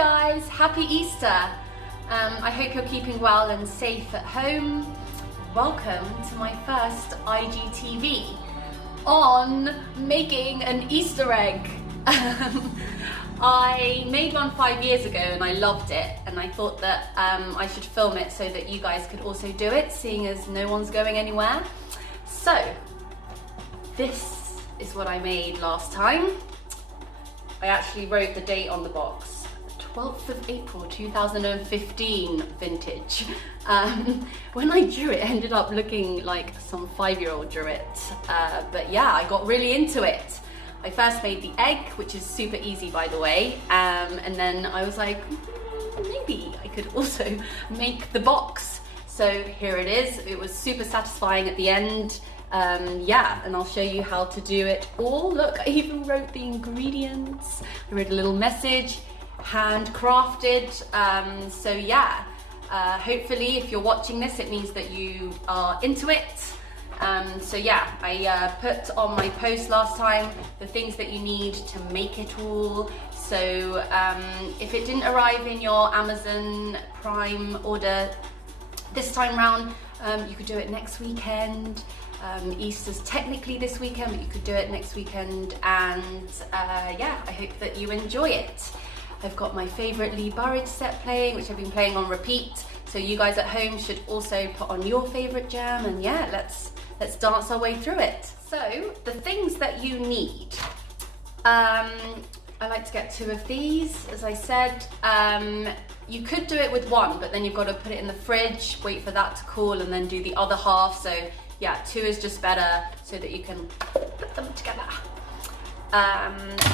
guys, happy Easter. I hope you're keeping well and safe at home. Welcome to my first IGTV on making an Easter egg. I made one 5 years ago and I loved it, and I thought that I should film it so that you guys could also do it, seeing as no one's going anywhere. So this is what I made last time. I actually wrote the date on the box. 12th of April 2015 vintage. When I drew it, it ended up looking like some 5-year-old drew it. But yeah, I got really into it. I first made the egg, which is super easy by the way, and then I was like, maybe I could also make the box. So here it is. It was super satisfying at the end. Yeah, and I'll show you how to do it all. Look, I even wrote the ingredients. I wrote a little message, handcrafted. So yeah, hopefully if you're watching this, it means that you are into it. So yeah, I put on my post last time the things that you need to make it all. So if it didn't arrive in your Amazon Prime order this time round, you could do it next weekend. Easter's technically this weekend, but you could do it next weekend, and yeah, I hope that you enjoy it. I've got my favourite Leigh Burridge set playing, which I've been playing on repeat, so you guys at home should also put on your favourite jam, and yeah, let's dance our way through it. So, the things that you need. I like to get 2 of these, as I said. You could do it with 1, but then you've got to put it in the fridge, wait for that to cool, and then do the other half. So yeah, 2 is just better so that you can put them together.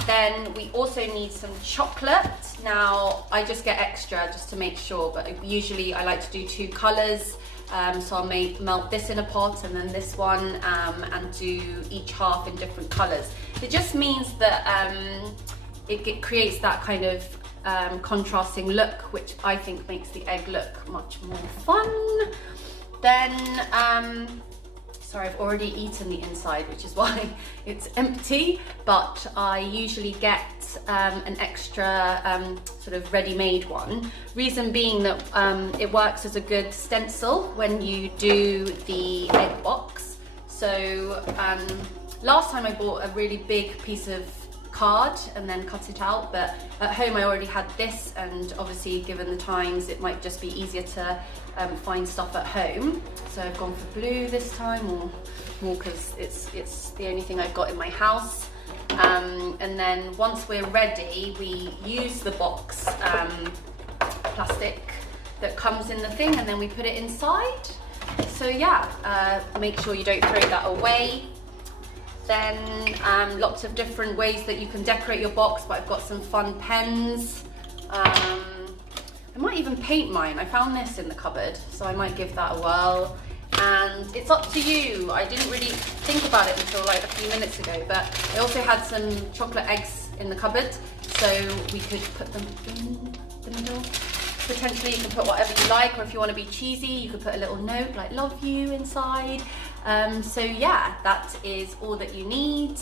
Then we also need some chocolate. Now, I just get extra just to make sure, but usually I like to do 2 colours. So I'll melt this in a pot and then this one, and do each half in different colours. It just means that it creates that kind of contrasting look, which I think makes the egg look much more fun. Then, sorry, I've already eaten the inside, which is why it's empty, but I usually get an extra sort of ready-made one. Reason being that it works as a good stencil when you do the egg box. So last time I bought a really big piece of card and then cut it out, but at home I already had this, and obviously given the times it might just be easier to find stuff at home. So I've gone for blue this time, or more because it's the only thing I've got in my house. And then once we're ready, we use the box plastic that comes in the thing, and then we put it inside. So yeah, make sure you don't throw that away. Then lots of different ways that you can decorate your box, but I've got some fun pens. I might even paint mine. I found this in the cupboard, so I might give that a whirl. And it's up to you. I didn't really think about it until like a few minutes ago, but I also had some chocolate eggs in the cupboard, so we could put them in the middle. Potentially you can put whatever you like, or if you want to be cheesy, you could put a little note like "love you" inside. So yeah, that is all that you need,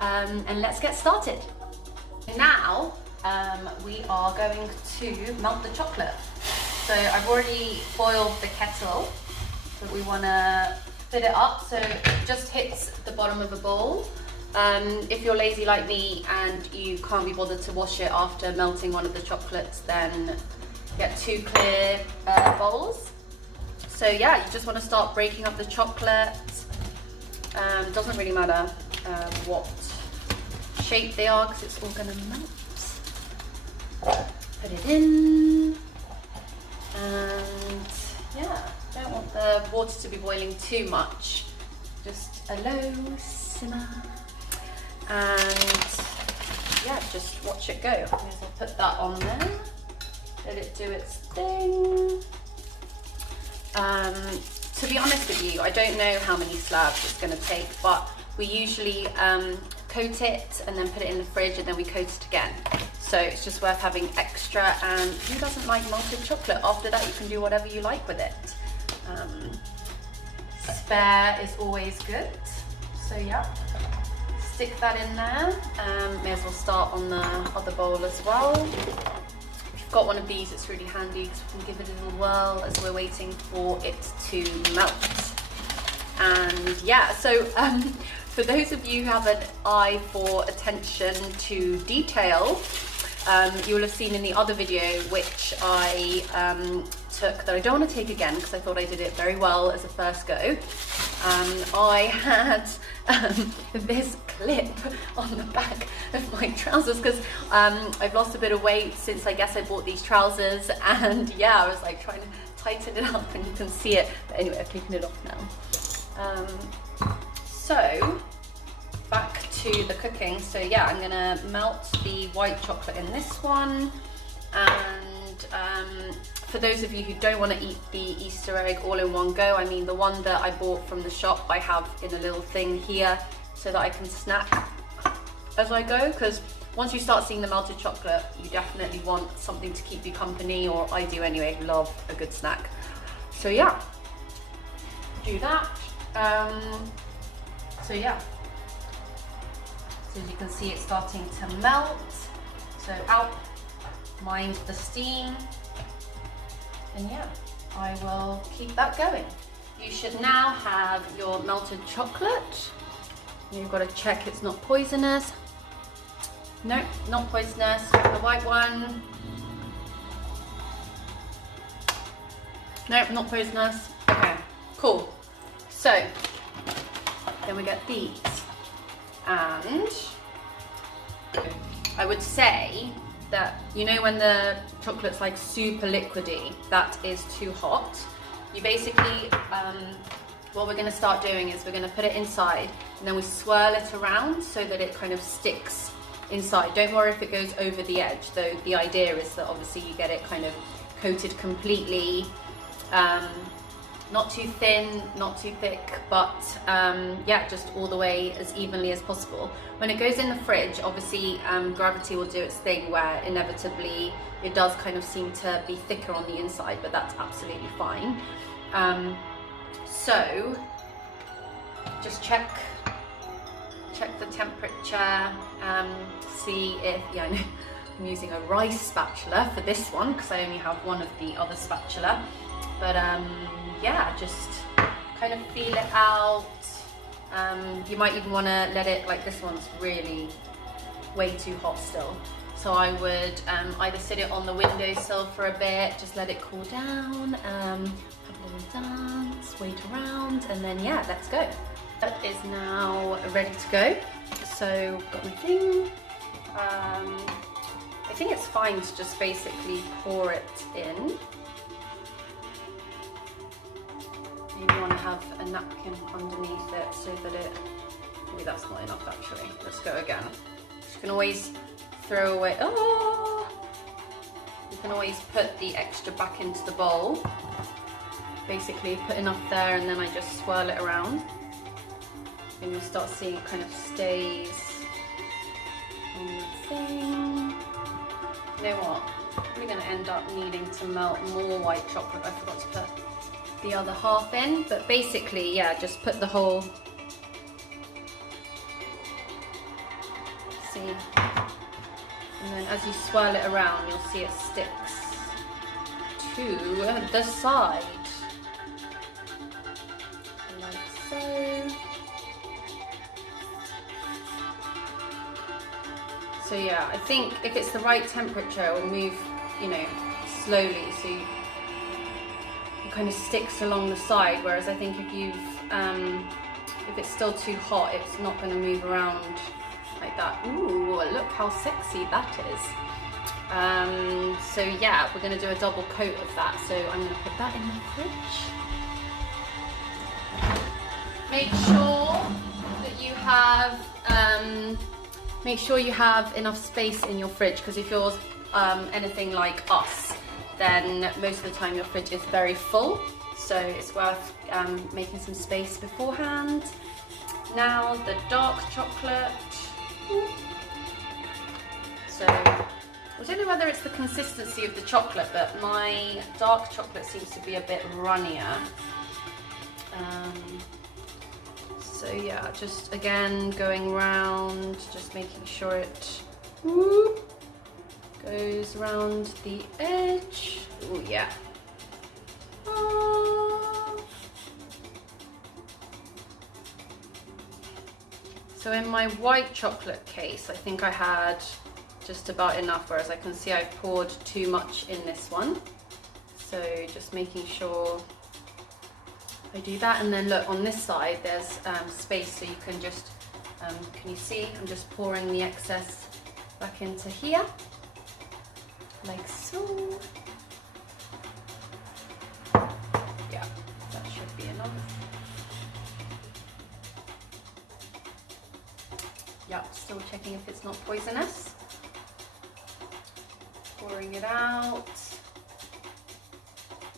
and let's get started. Now we are going to melt the chocolate. So I've already boiled the kettle, but we want to fit it up so it just hits the bottom of a bowl. If you're lazy like me and you can't be bothered to wash it after melting one of the chocolates, then get 2 clear bowls. So yeah, you just want to start breaking up the chocolate. Doesn't really matter what shape they are, because it's all going to melt. Put it in, and yeah, don't want the water to be boiling too much, just a low simmer, and yeah, just watch it go. I'll put that on there, let it do its thing. To be honest with you, I don't know how many slabs it's going to take, but we usually coat it and then put it in the fridge, and then we coat it again. So it's just worth having extra, and who doesn't like melted chocolate? After that you can do whatever you like with it. Spare is always good, so yeah, stick that in there. May as well start on the other bowl as well. got one of these, it's really handy because we can give it a little whirl as we're waiting for it to melt. And yeah, so for those of you who have an eye for attention to detail, you will have seen in the other video, which I took, that I don't want to take again because I thought I did it very well as a first go. I had this clip on the back of my trousers because I've lost a bit of weight since I guess I bought these trousers, and yeah, I was like trying to tighten it up and you can see it. But anyway, I've taken it off now. So back to the cooking. So yeah, I'm gonna melt the white chocolate in this one, and for those of you who don't want to eat the Easter egg all in one go, I mean the one that I bought from the shop I have in a little thing here so that I can snack as I go, because once you start seeing the melted chocolate, you definitely want something to keep you company, or I do anyway, love a good snack. So yeah, do that. So yeah, so as you can see, it's starting to melt. So out, mind the steam, and yeah, I will keep that going. You should now have your melted chocolate. You've got to check it's not poisonous. No, not poisonous. The white one. No, not poisonous. Okay, cool. So then we get these, and I would say that, you know, when the chocolate's like super liquidy, that is too hot. You basically, what we're going to start doing is we're going to put it inside, and then we swirl it around so that it kind of sticks inside. Don't worry if it goes over the edge, though the idea is that obviously you get it kind of coated completely, not too thin, not too thick, but yeah, just all the way as evenly as possible. When it goes in the fridge, obviously gravity will do its thing where inevitably it does kind of seem to be thicker on the inside, but that's absolutely fine. So just check the temperature, see if, yeah, I know I'm using a rice spatula for this one because I only have one of the other spatula, but yeah, just kind of feel it out. You might even want to let it, like this one's really way too hot still, so I would either sit it on the windowsill for a bit, just let it cool down, have a little dance, wait around, and then yeah, let's go. That is now ready to go. So got my thing. I think it's fine to just basically pour it in. Maybe you want to have a napkin underneath it so that it, maybe that's not enough actually. Let's go again. You can always throw away, oh! You can always put the extra back into the bowl. Basically put enough there and then I just swirl it around. And you'll start seeing it kind of stays on the thing. You know what? We're going to end up needing to melt more white chocolate. I forgot to put the other half in, but basically, yeah, just put the whole, see, and then as you swirl it around, you'll see it sticks to the side, like so. So yeah, I think if it's the right temperature, it will move, you know, slowly, so it kind of sticks along the side, whereas I think if it's still too hot, it's not going to move around like that. Ooh, look how sexy that is. So yeah, we're going to do a double coat of that, so I'm going to put that in the fridge. Make sure that you have enough space in your fridge, because if you're anything like us, then most of the time your fridge is very full, so it's worth making some space beforehand. Now the dark chocolate. So I don't know whether it's the consistency of the chocolate, but my dark chocolate seems to be a bit runnier. So yeah, just again going round, just making sure it Goes around the edge. Oh yeah. So in my white chocolate case, I think I had just about enough, whereas I can see I've poured too much in this one. So just making sure I do that. And then look, on this side, there's space, so you can just, can you see? I'm just pouring the excess back into here, like so. Yeah, that should be enough. Yep, still checking if it's not poisonous. Pouring it out.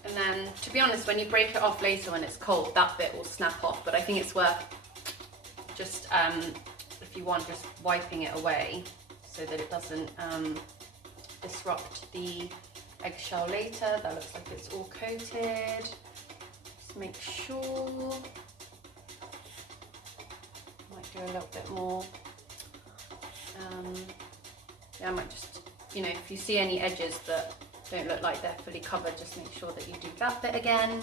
And then, to be honest, when you break it off later when it's cold, that bit will snap off. But I think it's worth just, if you want, just wiping it away so that it doesn't disrupt the eggshell later. That looks like it's all coated. Just make sure. Might do a little bit more. Yeah, I might just, you know, if you see any edges that don't look like they're fully covered, just make sure that you do that bit again.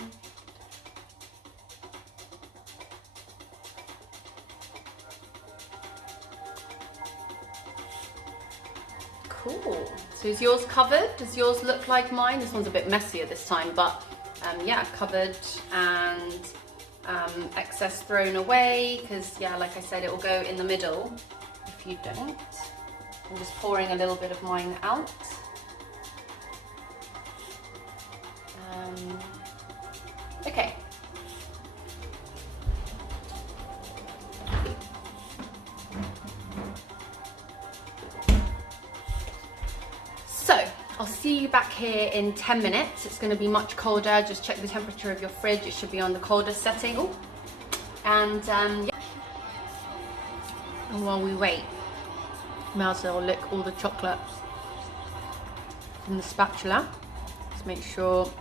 Cool. So is yours covered? Does yours look like mine? This one's a bit messier this time, but yeah, covered and excess thrown away, because yeah, like I said, it will go in the middle if you don't. I'm just pouring a little bit of mine out. Okay. So, I'll see you back here in 10 minutes. It's going to be much colder. Just check the temperature of your fridge. It should be on the coldest setting. Ooh. And yeah. And while we wait, may as well lick all the chocolate from the spatula. Just make sure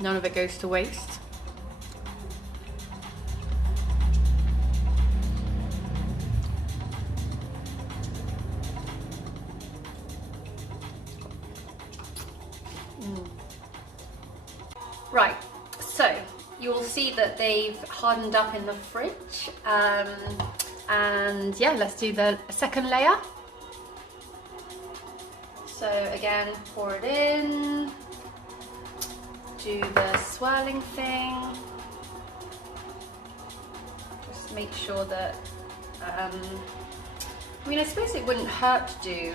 none of it goes to waste. Right, so you will see that they've hardened up in the fridge. And yeah, let's do the second layer. So again, pour it in. Do the swirling thing. Just make sure that, I mean, I suppose it wouldn't hurt to do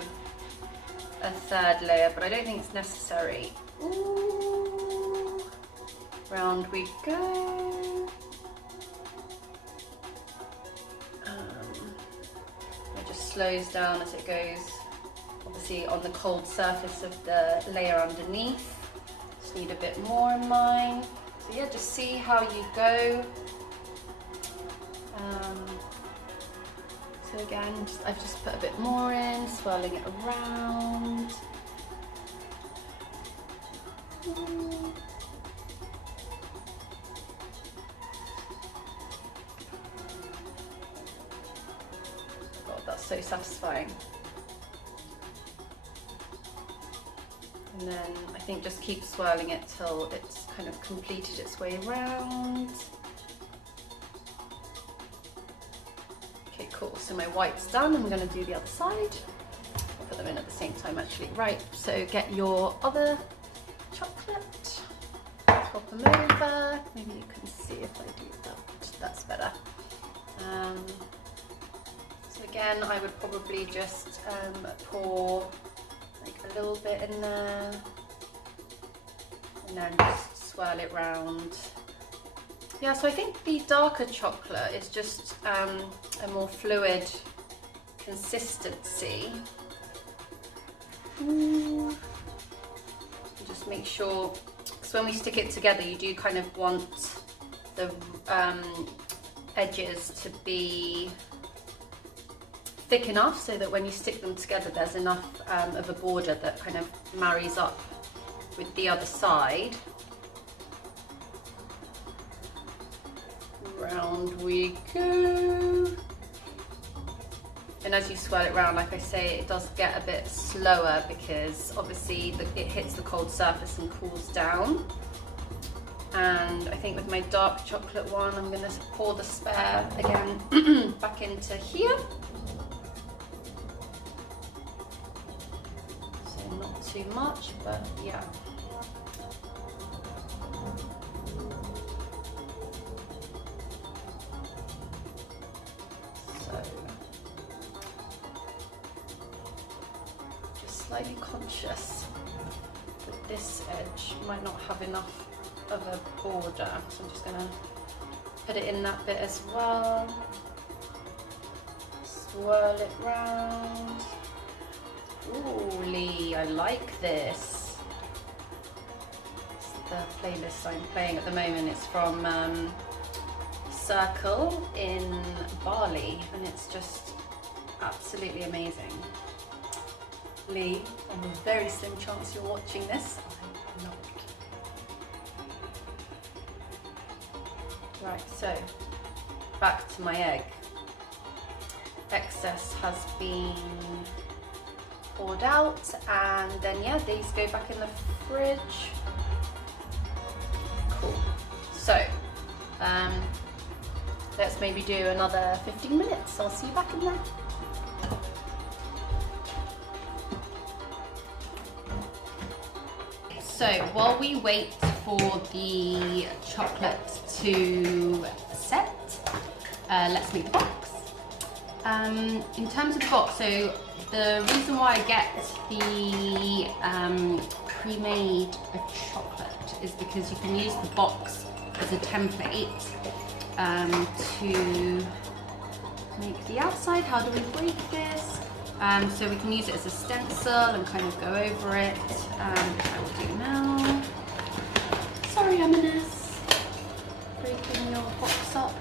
a third layer, but I don't think it's necessary. Ooh, round we go. It just slows down as it goes, obviously on the cold surface of the layer underneath. Just need a bit more in mine. So yeah, just see how you go. So again, I've just put a bit more in, swirling it around. God, that's so satisfying. And then I think just keep swirling it till it's kind of completed its way around. Okay, cool. So my white's done. I'm going to do the other side. I'll put them in at the same time actually. Right, so get your other chocolate. Swap them over. Maybe you can see if I do that. That's better. So again, I would probably just pour like a little bit in there, and then just swirl it round. Yeah, so I think the darker chocolate is just a more fluid consistency. Just make sure, because when we stick it together, you do kind of want the edges to be thick enough so that when you stick them together, there's enough of a border that kind of marries up with the other side. Round we go. And as you swirl it around, like I say, it does get a bit slower because obviously it hits the cold surface and cools down. And I think with my dark chocolate one, I'm going to pour the spare again back into here. So not too much, but yeah. So just slightly conscious that this edge might not have enough of a border, so I'm just going to put it in that bit as well. Swirl it round. Ooh, Lee, I like this. It's the playlist I'm playing at the moment. It's from Circle in Bali, and it's just absolutely amazing. Lee, on a very slim chance you're watching this. I'm not. Right, so back to my egg. Excess has been poured out, and then yeah, these go back in the fridge. Cool. So let's maybe do another 15 minutes. I'll see you back in there. So while we wait for the chocolate to set, let's make the box. In terms of the box, so the reason why I get the pre-made chocolate is because you can use the box as a template to make the outside. How do we break this? So we can use it as a stencil and kind of go over it, which I will do now. Sorry, M&S, breaking your box up.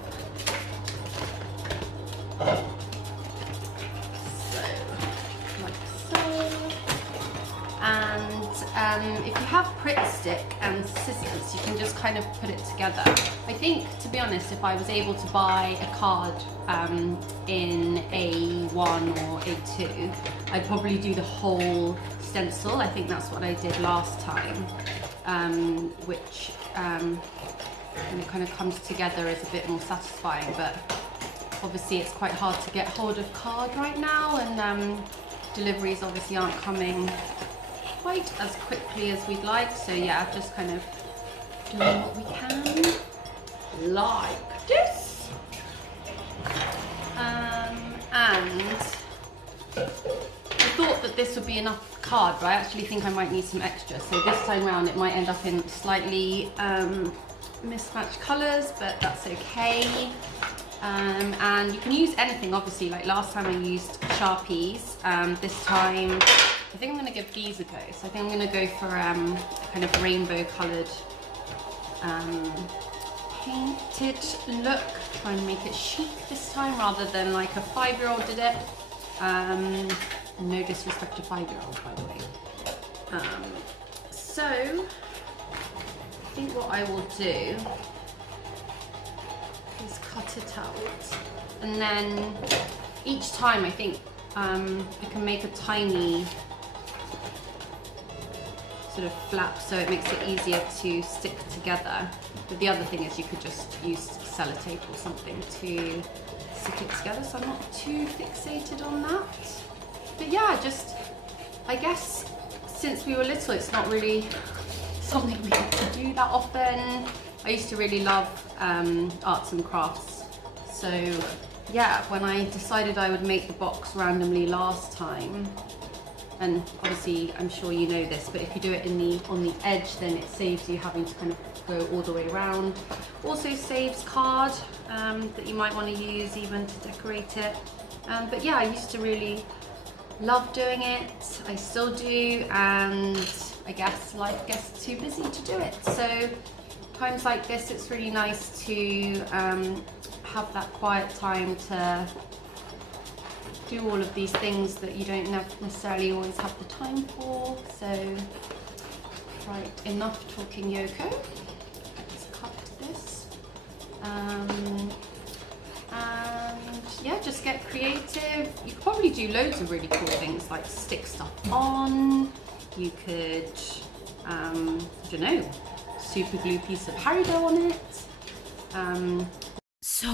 So, like so. And if you have Pritt Stick and scissors, you can just kind of put it together. I think, to be honest, if I was able to buy a card in A1 or A2, I'd probably do the whole stencil. I think that's what I did last time, which when it kind of comes together is a bit more satisfying, but obviously it's quite hard to get hold of card right now, and deliveries obviously aren't coming quite as quickly as we'd like, so yeah, just kind of doing what we can, like this. And I thought that this would be enough card, but I actually think I might need some extra, so this time round it might end up in slightly mismatched colours, but that's okay. And you can use anything, obviously. Like last time I used Sharpies, this time I think I'm going to give these a go. So I think I'm going to go for a kind of rainbow coloured painted look. Try and make it chic this time rather than like a 5-year-old did it. No disrespect to 5-year-olds, by the way. So I think what I will do is cut it out, and then each time I think I can make a tiny sort of flap so it makes it easier to stick together. But the other thing is you could just use sellotape or something to stick it together, so I'm not too fixated on that. But yeah, just I guess since we were little it's not really something we get to do that often. I used to really love arts and crafts, so yeah, when I decided I would make the box randomly last time, and obviously I'm sure you know this, but if you do it on the edge, then it saves you having to kind of go all the way around. Also saves card that you might want to use even to decorate it. But yeah, I used to really love doing it. I still do, and I guess life gets too busy to do it. So times like this, it's really nice to have that quiet time to do all of these things that you don't necessarily always have the time for. So, right, enough talking Yoko. Let's cut this. And yeah, just get creative. creative. You could probably do loads of really cool things like stick stuff on. You could, I don't know, super glue piece of Haribo on it. So.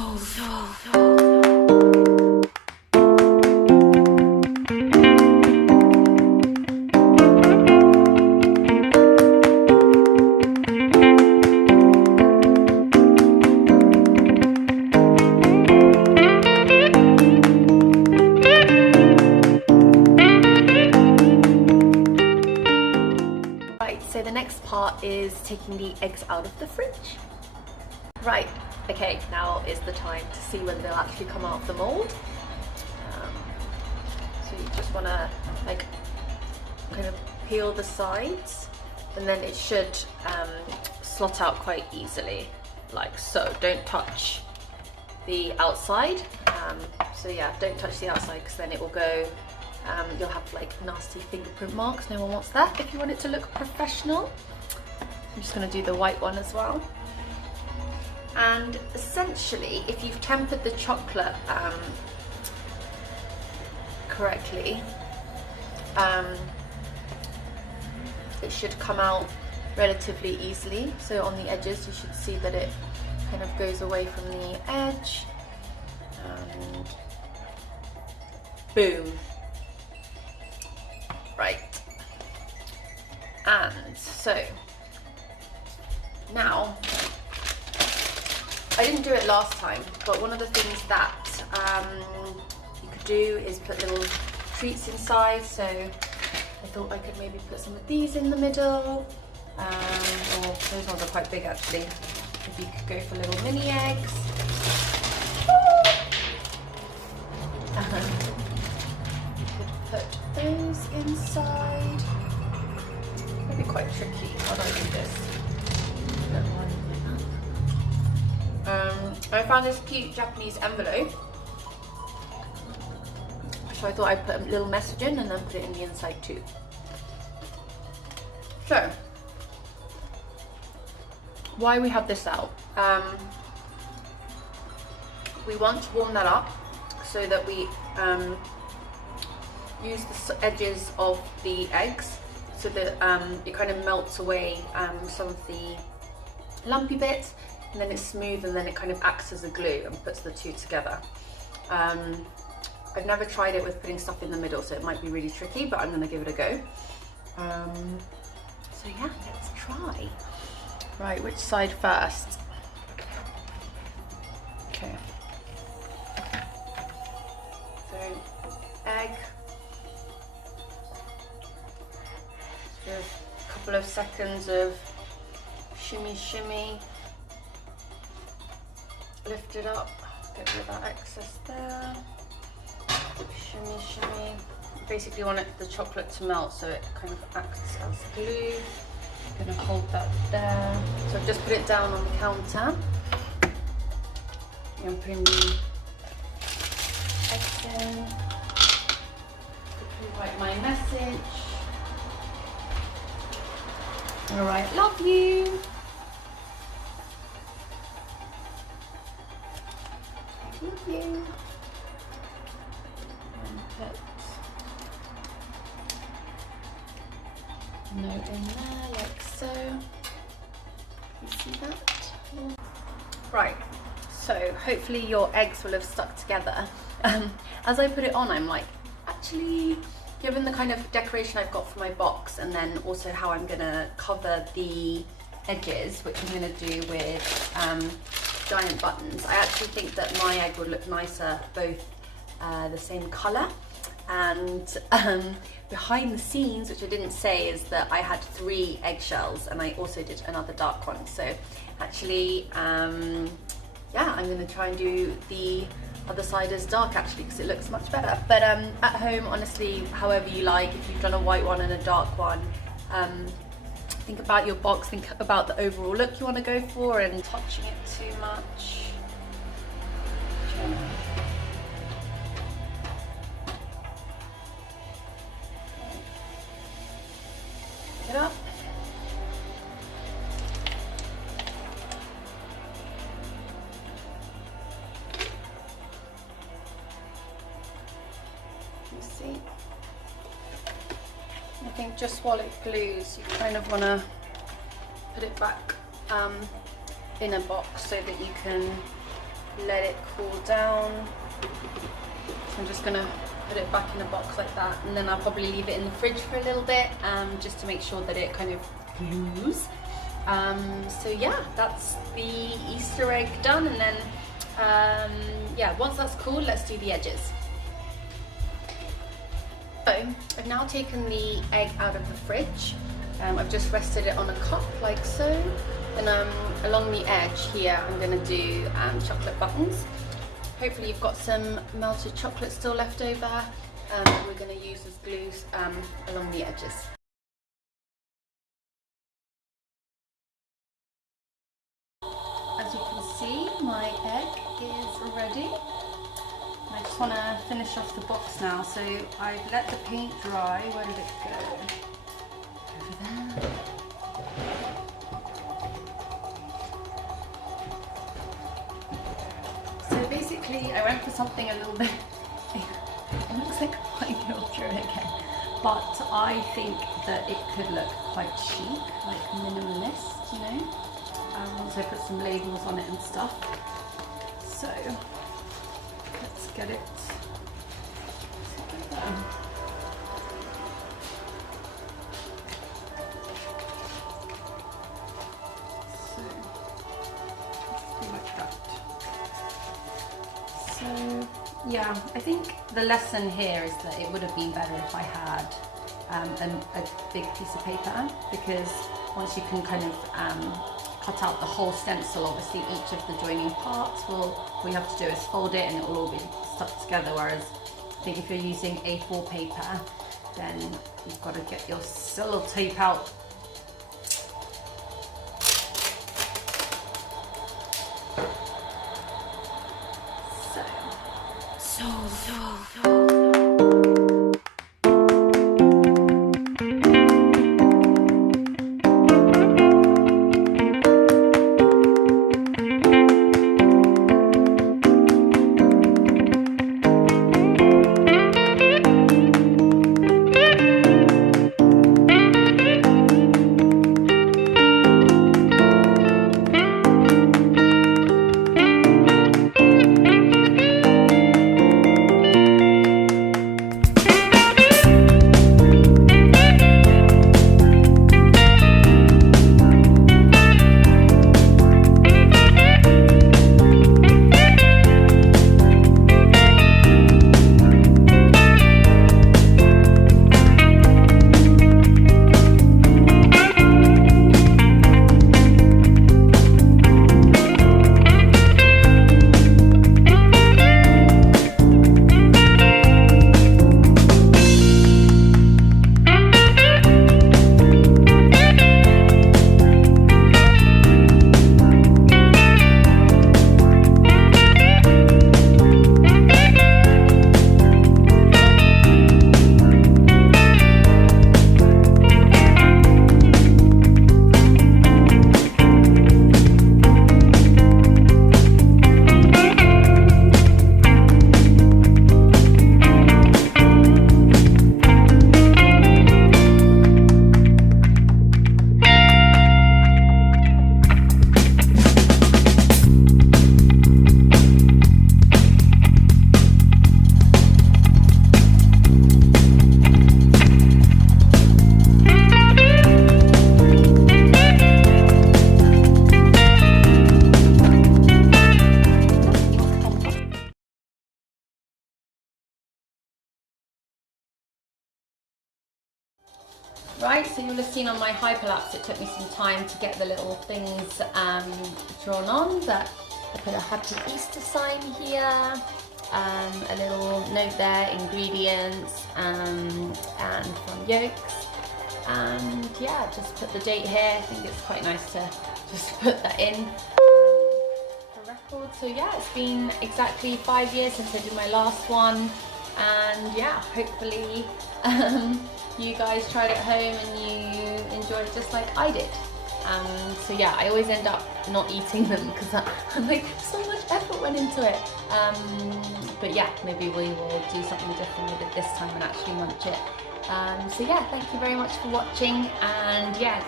So the next part is taking the eggs out of the fridge. Right, okay, now is the time to see whether they'll actually come out of the mould. So you just want to like kind of peel the sides, and then it should slot out quite easily, like so. Don't touch the outside. So yeah, don't touch the outside because then it will go. You'll have like nasty fingerprint marks. No one wants that if you want it to look professional. I'm just going to do the white one as well. And essentially, if you've tempered the chocolate correctly, it should come out relatively easily. So on the edges, you should see that it kind of goes away from the edge. And boom. Right, and so now, I didn't do it last time, but one of the things that you could do is put little treats inside. So I thought I could maybe put some of these in the middle, or those ones are quite big actually. If you could go for little mini eggs. Put those inside. It'll be quite tricky. How do I do this? I found this cute Japanese envelope, so I thought I'd put a little message in and then put it in the inside too. So, why we have this out? We want to warm that up so that we use the edges of the eggs so that it kind of melts away some of the lumpy bits, and then it's smooth, and then it kind of acts as a glue and puts the two together. I've never tried it with putting stuff in the middle, so it might be really tricky, but I'm going to give it a go. So yeah, let's try. Right, which side first? Okay. So, egg. Just a couple of seconds of shimmy shimmy. Lift it up, get rid of that excess there. Shimmy shimmy. Basically want the chocolate to melt so it kind of acts as glue. I'm going to hold that there. So I've just put it down on the counter. I'm putting the eggs in. Quickly write my message. Alright, love you. Love you. And put a note in there like so. You see that? Right, so hopefully your eggs will have stuck together. As I put it on, I'm like, actually, given the kind of decoration I've got for my box, and then also how I'm gonna cover the edges, which I'm gonna do with giant buttons, I actually think that my egg would look nicer both the same colour. And behind the scenes, which I didn't say, is that I had 3 eggshells, and I also did another dark one. So actually, yeah, I'm going to try and do the other side as dark actually, because it looks much better. But at home, honestly, however you like, if you've done a white one and a dark one, think about your box, think about the overall look you want to go for, and touching it too much. It up. think just while it glues, you kind of want to put it back in a box so that you can let it cool down. So I'm just going to put it back in a box like that, and then I'll probably leave it in the fridge for a little bit just to make sure that it kind of glues. So yeah, that's the Easter egg done, and then yeah, once that's cool, let's do the edges. So I've now taken the egg out of the fridge. I've just rested it on a cup like so, and along the edge here I'm going to do chocolate buttons. Hopefully you've got some melted chocolate still left over, we're going to use as glue along the edges. As you can see, my egg is ready. I just want to finish off the box now, so I've let the paint dry. Where did it go? Over there. So basically I went for something a little bit, it looks like a 5-year-old drawing again, but I think that it could look quite chic, like minimalist, you know, once I put some labels on it and stuff. So let's get it together. So let's do like that. So yeah, I think the lesson here is that it would have been better if I had a big piece of paper, because once you can kind of cut out the whole stencil, obviously each of the joining parts all you have to do is fold it and it will all be stuck together, whereas I think if you're using A4 paper, then you've got to get your sellotape out. So. Right, so you'll have seen on my hyperlapse it took me some time to get the little things drawn on, but I put a happy Easter sign here, a little note there, ingredients and from yolks, and yeah, just put the date here. I think it's quite nice to just put that in for record. So yeah, it's been exactly 5 years since I did my last one, and yeah, hopefully you guys tried it at home and you enjoyed it just like I did. So yeah, I always end up not eating them because I'm like, so much effort went into it. But yeah, maybe we will do something different with it this time and actually munch it. So yeah, thank you very much for watching, and yeah,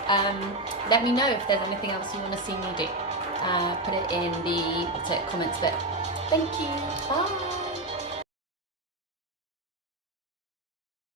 let me know if there's anything else you want to see me do. Put it in the comments bit. Thank you. Bye.